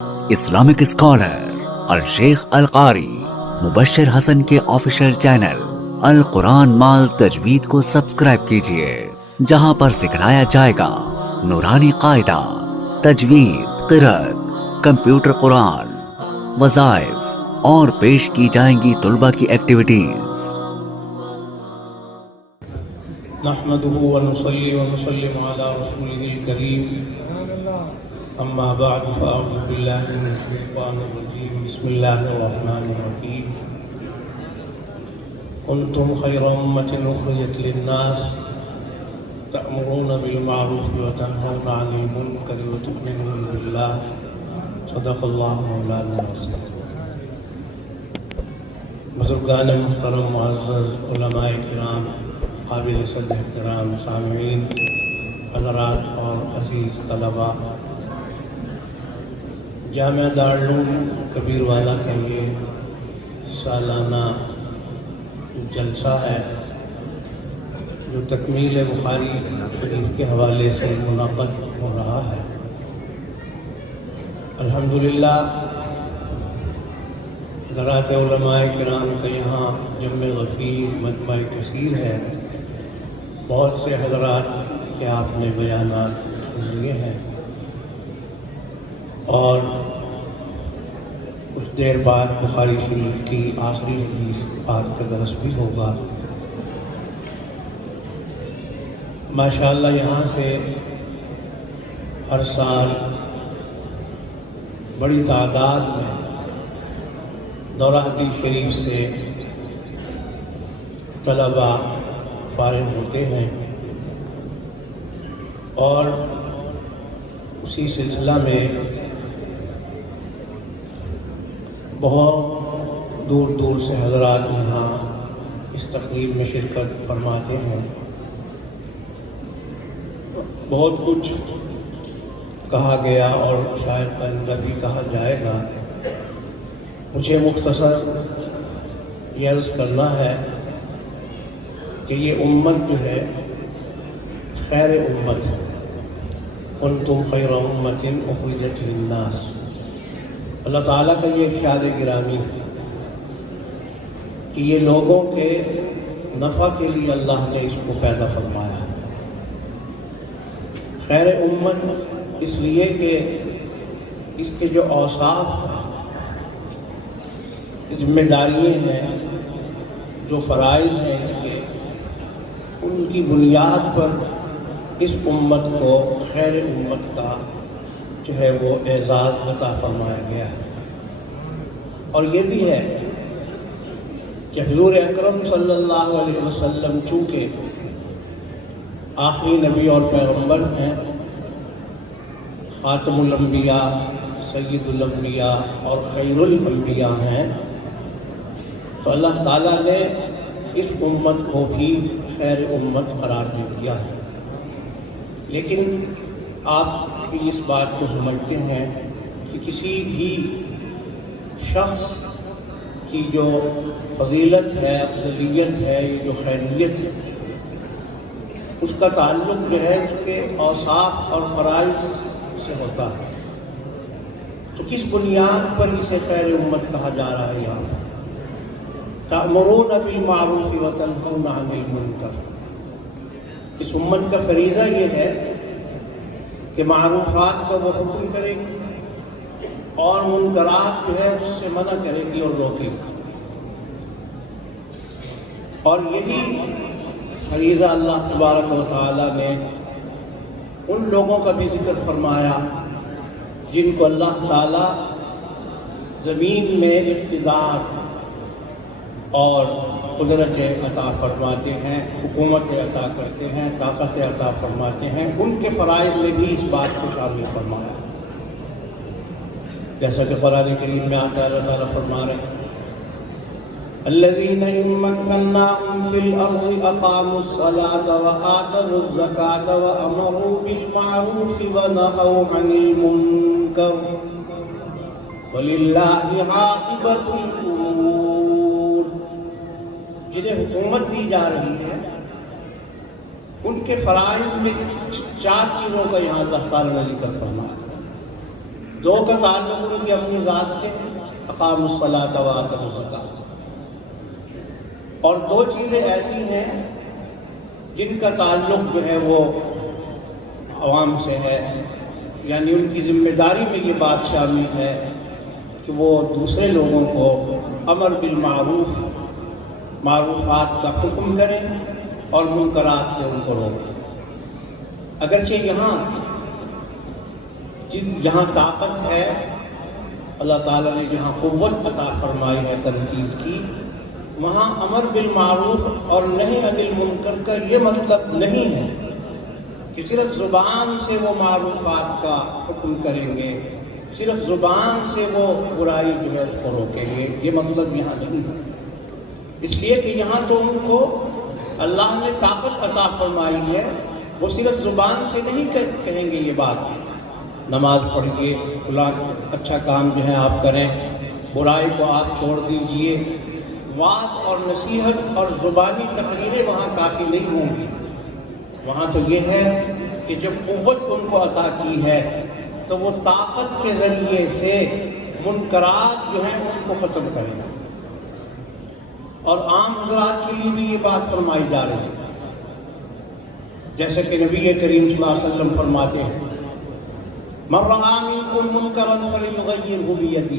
Islamic scholar الشیخ القاری مبشر حسن کے official channel القرآن مال تجوید کو سبسکرائب کیجئے، جہاں پر سکھلایا جائے گا نورانی قاعدہ، تجوید، قرأت، کمپیوٹر قرآن، وظائف اور پیش کی جائیں گی طلبہ کی ایکٹیویٹیز۔ نحمده ونصلي ونسلم على رسوله الكريم اما بعد فاعوذ بالله من الشيطان الرجيم بسم الله الرحمن الرحيم كنتم خير أمة أخرجت للناس تأمرون بالمعروف وتنهون عن المنكر وتؤمنون بالله صدق الله مولانا العظيم۔ بزرگان محترم معزز علماء کرام، قابل صد احترام سامعین حضرات اور عزیز طلباء، جامعہ دارالعلوم کبیر والا کا یہ سالانہ جلسہ ہے جو تکمیل بخاری شریف کے حوالے سے منعقد ہو رہا ہے۔ الحمدللہ حضرات علماء کرام کا یہاں جمع غفیر مجمع کثیر ہے۔ بہت سے حضرات کے آپ نے بیانات سن لیے ہیں اور کچھ دیر بعد بخاری شریف کی آخری حدیث پاک کا درس بھی ہوگا۔ ماشاءاللہ یہاں سے ہر سال بڑی تعداد میں دورہ حدیث شریف سے طلباء فارغ ہوتے ہیں اور اسی سلسلہ میں بہت دور دور سے حضرات یہاں اس تقریب میں شرکت فرماتے ہیں۔ بہت کچھ کہا گیا اور شاید آئندہ بھی کہا جائے گا۔ مجھے مختصر یہ عرض کرنا ہے کہ یہ امت جو ہے خیر امت ہے۔ کنتم خیر امت اخرجت للناس، اللہ تعالیٰ کا یہ ارشاد گرامی ہے کہ یہ لوگوں کے نفع کے لیے اللہ نے اس کو پیدا فرمایا۔ خیر امت اس لیے کہ اس کے جو اوصاف ہیں، ذمہ داریاں ہیں، جو فرائض ہیں اس کے، ان کی بنیاد پر اس امت کو خیر امت کا جو ہے وہ اعزاز عطا فرمایا گیا ہے۔ اور یہ بھی ہے کہ حضور اکرم صلی اللہ علیہ وسلم چونکہ آخری نبی اور پیغمبر ہیں، خاتم الانبیاء، سید الانبیاء اور خیر الانبیاء ہیں، تو اللہ تعالیٰ نے اس امت کو بھی خیر امت قرار دے دیا ہے۔ لیکن آپ بھی اس بات کو سمجھتے ہیں کہ کسی بھی شخص کی جو فضیلت ہے، افضلیت ہے، یہ جو خیریت ہے، اس کا تعلق جو ہے اس کے اوصاف اور فرائض سے ہوتا ہے۔ تو کس بنیاد پر اسے خیر امت کہا جا رہا ہے یہاں پر؟ تأمرون بالمعروف وتنہون عن المنکر، اس امت کا فریضہ یہ ہے کہ معروفات کا وہ حکم کرے گی اور منکرات جو ہے اس سے منع کرے گی اور روکے گی۔ اور یہی فریضہ اللہ تبارک و تعالیٰ نے ان لوگوں کا بھی ذکر فرمایا جن کو اللہ تعالیٰ زمین میں اقتدار اور قدرت عطا فرماتے ہیں، حکومت عطا کرتے ہیں، طاقت عطا فرماتے ہیں، ان کے فرائض میں بھی اس بات کو شامل فرمایا۔ جیسا کہ قرآن کریم میں آتا ہے، اللہ تعالیٰ فرما رہے ہیں الذین ان مکناہم فی الارض اقاموا الصلاة وآتوا الزکاة وامروا بالمعروف ونہوا عن المنکر وللہ عاقبۃ الامور، جنہیں حکومت دی جا رہی ہے ان کے فرائض میں 4 چیزوں کا یہاں اللہ تعالیٰ نے ذکر فرمایا۔ دو کا تعلق ان کی اپنی ذات سے، اقاموا الصلاۃ وآتوا الزکاۃ، اور دو چیزیں ایسی ہیں جن کا تعلق جو ہے وہ عوام سے ہے، یعنی ان کی ذمہ داری میں یہ بات شامل ہے کہ وہ دوسرے لوگوں کو امر بالمعروف، معروفات کا حکم کریں اور منکرات سے ان کو روکیں۔ اگرچہ جہاں طاقت ہے، اللہ تعالیٰ نے جہاں قوت عطا فرمائی ہے تنفیذ کی، وہاں امر بالمعروف اور نہی عن المنکر کا یہ مطلب نہیں ہے کہ صرف زبان سے وہ معروفات کا حکم کریں گے، صرف زبان سے وہ برائی جو ہے اس کو روکیں گے، یہ مطلب یہاں نہیں ہے۔ اس لیے کہ یہاں تو ان کو اللہ نے طاقت عطا فرمائی ہے، وہ صرف زبان سے نہیں کہیں گے یہ بات، نماز پڑھیے، فلاں اچھا کام جو ہے آپ کریں، برائی کو آپ چھوڑ دیجئے۔ وعظ اور نصیحت اور زبانی تقریریں وہاں کافی نہیں ہوں گی، وہاں تو یہ ہے کہ جب قوت ان کو عطا کی ہے تو وہ طاقت کے ذریعے سے منکرات جو ہیں ان کو ختم کریں گے۔ اور عام حضرات کے لیے بھی یہ بات فرمائی جا رہی ہے، جیسے کہ نبی کریم صلی اللہ علیہ وسلم فرماتے ہیں مَن رَأَىٰ مِنكُم مُنكَرًا فَلْيُغَيِّرْهُ بِيَدِهِ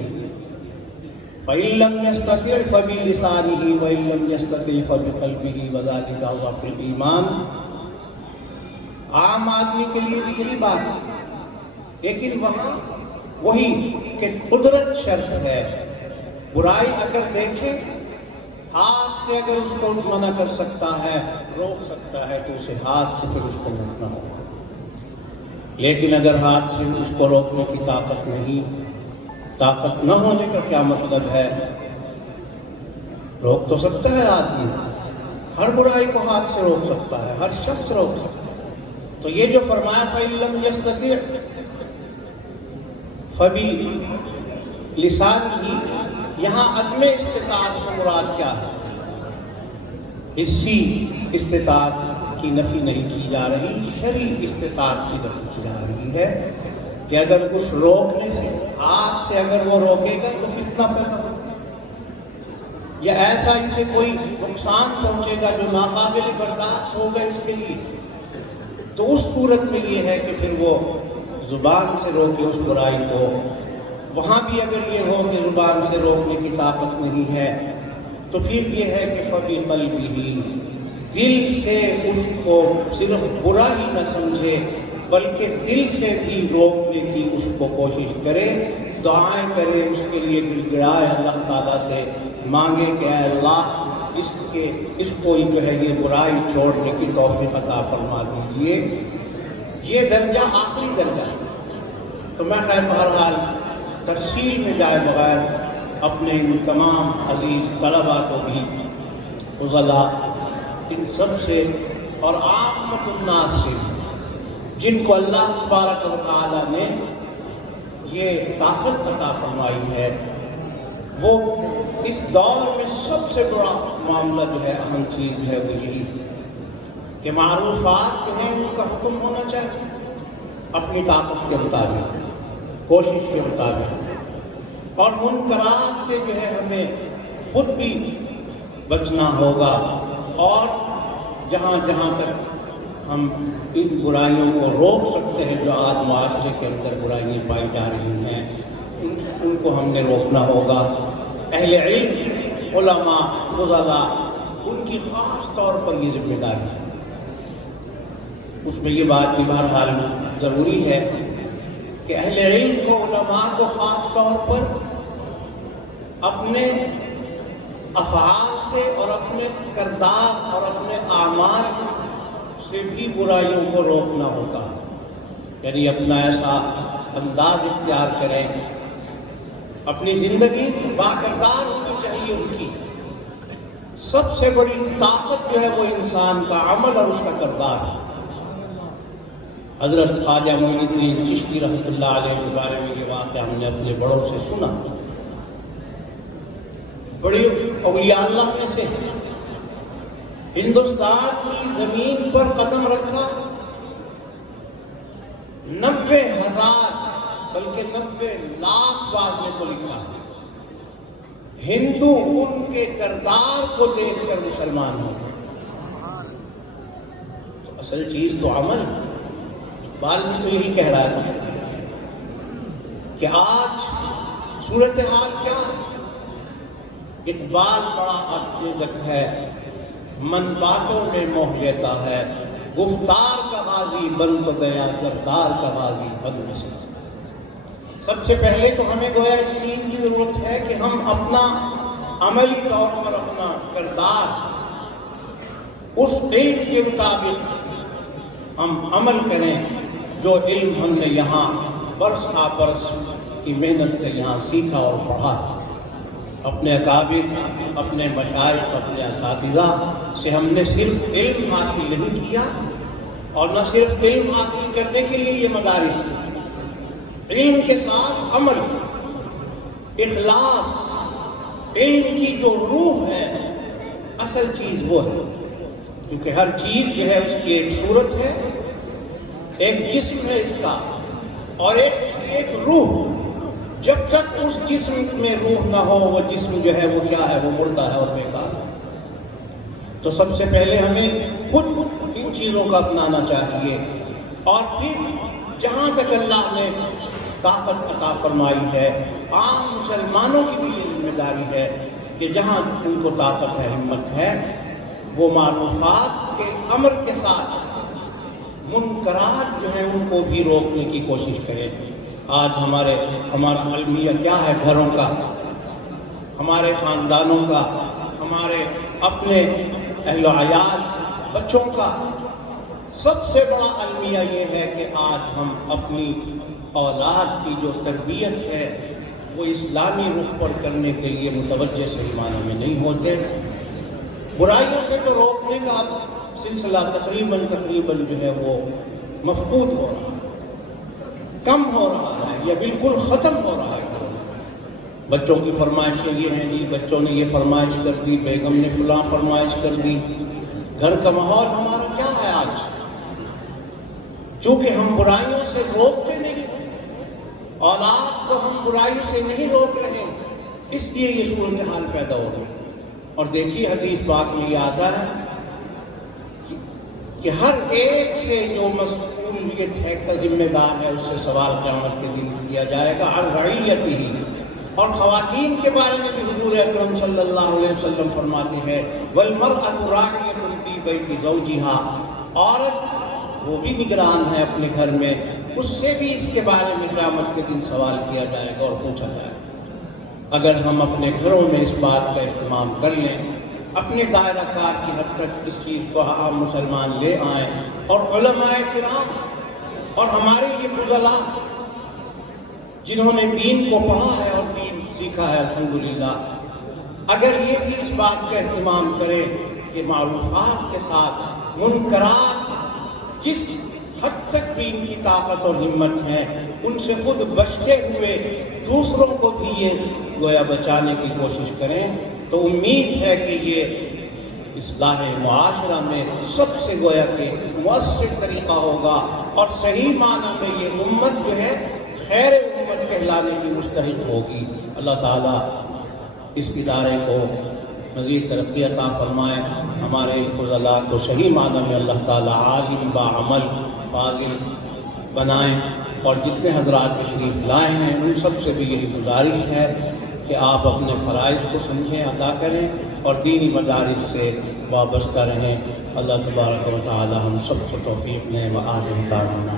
فَإِن لَّمْ يَسْتَطِعْ فَبِلِسَانِهِ وَإِن لَّمْ يَسْتَطِعْ فَبِقَلْبِهِ وَذَلِكَ أَضْعَفُ الْإِيمَانِ۔ عام آدمی کے لیے بھی یہی بات ہے، لیکن وہاں وہی کہ قدرت شرط ہے، برائی اگر دیکھے ہاتھ سے اگر اس کو منع کر سکتا ہے، روک سکتا ہے، تو اسے ہاتھ سے پھر اس کو روکنا ہوگا۔ لیکن اگر ہاتھ سے اس کو روکنے کی طاقت نہیں، طاقت نہ ہونے کا کیا مطلب ہے؟ روک تو سکتا ہے آدمی، ہر برائی کو ہاتھ سے روک سکتا ہے، ہر شخص روک سکتا ہے۔ تو یہ جو فرمایا فَإِن لَّمْ يَسْتَطِعْ فَبِلِسَانِهِ، یہاں عدم استطاعت سے مراد کیا ہے؟ حسی استطاعت کی نفی نہیں کی جا رہی، شرعی استطاعت کی نفی کی جا رہی ہے کہ اگر اس روکنے سے، ہاتھ سے اگر وہ روکے گا تو فتنہ پیدا ہوگا، یا ایسا اسے کوئی نقصان پہنچے گا جو ناقابل برداشت ہوگا اس کے لیے، تو اس صورت میں یہ ہے کہ پھر وہ زبان سے روکے اس برائی کو۔ وہاں بھی اگر یہ ہو کہ زبان سے روکنے کی طاقت نہیں ہے تو پھر یہ ہے کہ فَبِقَلْبِهِ، دل سے اس کو صرف برا ہی نہ سمجھے بلکہ دل سے بھی روکنے کی اس کو کوشش کرے، دعائیں کرے، اس کے لیے گڑ گڑائے، اللہ تعالیٰ سے مانگے کہ اے اللہ اس کو جو ہے یہ برائی چھوڑنے کی توفیق عطا فرما دیجئے۔ یہ درجہ آخری درجہ ہے۔ تو میں خیر بہرحال تفصیل میں جائے بغیر اپنے ان تمام عزیز طلباء کو بھی، فضلاء، ان سب سے اور عامت الناس سے جن کو اللہ تبارک و تعالیٰ نے یہ طاقت عطا فرمائی ہے، وہ اس دور میں سب سے بڑا معاملہ جو ہے، اہم چیز جو ہے وہ یہی کہ معروفات جو ہیں ان کا حکم ہونا چاہیے اپنی طاقت کے مطابق، کوشش کے مطابق، اور منکرات سے جو ہے ہمیں خود بھی بچنا ہوگا، اور جہاں جہاں تک ہم ان برائیوں کو روک سکتے ہیں جو آج معاشرے کے اندر برائیاں پائی جا رہی ہیں، ان کو ہم نے روکنا ہوگا۔ اہل علم، علماء، فضلاء، ان کی خاص طور پر یہ ذمہ داری ہے۔ اس میں یہ بات بھی بہرحال ضروری ہے کہ اہل علم کو، علماء کو خاص طور پر اپنے افعال سے اور اپنے کردار اور اپنے اعمال سے بھی برائیوں کو روکنا ہوتا، یعنی اپنا ایسا انداز اختیار کریں، اپنی زندگی باکردار ہونی چاہیے ان کی۔ سب سے بڑی طاقت جو ہے وہ انسان کا عمل اور اس کا کردار ہے۔ حضرت خواجہ معین الدین چشتی رحمۃ اللہ علیہ کے بارے میں یہ واقعہ ہم نے اپنے بڑوں سے سنا، بڑی اولیاء اللہ میں سے، ہندوستان کی زمین پر قدم رکھا، 90,000 بلکہ 90 لاکھ بعض نے تو لکھا ہے ہندو ان کے کردار کو دیکھ کر مسلمان ہوتے ہیں۔ تو اصل چیز تو عمل ہے۔ اقبال بھی تو یہی کہہ رہا ہے کہ آج صورتحال کیا ہے؟ اقبال بڑا افسردہ ہے، من باتوں میں موہ لیتا ہے، گفتار کا غازی بن تو گیا، کردار کا غازی بن نہ سکتا۔ سب سے پہلے تو ہمیں گویا اس چیز کی ضرورت ہے کہ ہم اپنا عملی طور پر اپنا کردار اس علم کے مطابق ہم عمل کریں جو علم ہم نے یہاں برس آ برس کی محنت سے یہاں سیکھا اور پڑھا۔ اپنے اکابر، اپنے مشائخ، اپنے اساتذہ سے ہم نے صرف علم حاصل نہیں کیا، اور نہ صرف علم حاصل کرنے کے لیے یہ مدارس، علم کے ساتھ عمل، اخلاص، علم کی جو روح ہے، اصل چیز وہ ہے۔ کیونکہ ہر چیز جو ہے اس کی ایک صورت ہے، ایک جسم ہے اس کا، اور ایک روح۔ جب تک اس جسم میں روح نہ ہو، وہ جسم جو ہے وہ کیا ہے؟ وہ مردہ ہے اور بیکار ہے۔ تو سب سے پہلے ہمیں خود ان چیزوں کا اپنانا چاہیے، اور پھر جہاں تک اللہ نے طاقت عطا فرمائی ہے، عام مسلمانوں کی بھی یہ ذمہ داری ہے کہ جہاں ان کو طاقت ہے، ہمت ہے، وہ معروفات کے امر کے ساتھ منکرات جو ہیں ان کو بھی روکنے کی کوشش کریں۔ آج ہمارا المیہ کیا ہے؟ گھروں کا، ہمارے خاندانوں کا، ہمارے اپنے اہل و عیال بچوں کا سب سے بڑا المیہ یہ ہے کہ آج ہم اپنی اولاد کی جو تربیت ہے وہ اسلامی رخ پر کرنے کے لیے متوجہ صحیح معنی میں نہیں ہوتے۔ برائیوں سے تو روکنے کا سلسلہ تقریباً جو ہے وہ مفقود ہو رہا ہے، کم ہو رہا ہے، یا بالکل ختم ہو رہا ہے۔ بچوں کی فرمائشیں یہ ہیں، جی بچوں نے یہ فرمائش کر دی، بیگم نے فلاں فرمائش کر دی۔ گھر کا ماحول ہمارا کیا ہے آج؟ چونکہ ہم برائیوں سے روکتے نہیں، اولاد کو ہم برائی سے نہیں روک رہے، اس لیے یہ صورتحال پیدا ہو رہی۔ اور دیکھیے حدیث پاک میں یہ آتا ہے کہ ہر ایک سے جو مسئولیت ہے کا ذمہ دار ہے، اس سے سوال قیامت کے دن کیا جائے گا، عن رعیتہ۔ اور خواتین کے بارے میں بھی حضور اکرم صلی اللہ علیہ وسلم فرماتے ہیں والمرأة راعیۃ فی بیت زوجہا، عورت وہ بھی نگران ہے اپنے گھر میں، اس سے بھی اس کے بارے میں قیامت کے دن سوال کیا جائے گا اور پوچھا جائے گا۔ اگر ہم اپنے گھروں میں اس بات کا اہتمام کر لیں، اپنے دائرہ کار کی حد تک اس چیز کو عام مسلمان لے آئیں، اور علماء کرام اور ہمارے یہ فضلاء جنہوں نے دین کو پڑھا ہے اور دین سیکھا ہے الحمدللہ، اگر یہ بھی اس بات کا اہتمام کریں کہ معروفات کے ساتھ منکرات جس حد تک بھی ان کی طاقت اور ہمت ہے ان سے خود بچتے ہوئے دوسروں کو بھی یہ گویا بچانے کی کوشش کریں، تو امید ہے کہ یہ اصلاح معاشرہ میں سب سے گویا کہ مؤثر طریقہ ہوگا، اور صحیح معنی میں یہ امت جو ہے خیر امت کہلانے کی مستحق ہوگی۔ اللہ تعالیٰ اس ادارے کو مزید ترقی عطا فرمائے، ہمارے فضلاء کو صحیح معنی میں اللہ تعالیٰ عالم باعمل فاضل بنائیں، اور جتنے حضرات تشریف لائے ہیں ان سب سے بھی یہی گزارش ہے کہ آپ اپنے فرائض کو سمجھیں، ادا کریں، اور دینی مدارس سے وابستہ رہیں۔ اللہ تبارک و تعالی ہم سب کو توفیق دیں۔ وآخر دعوانا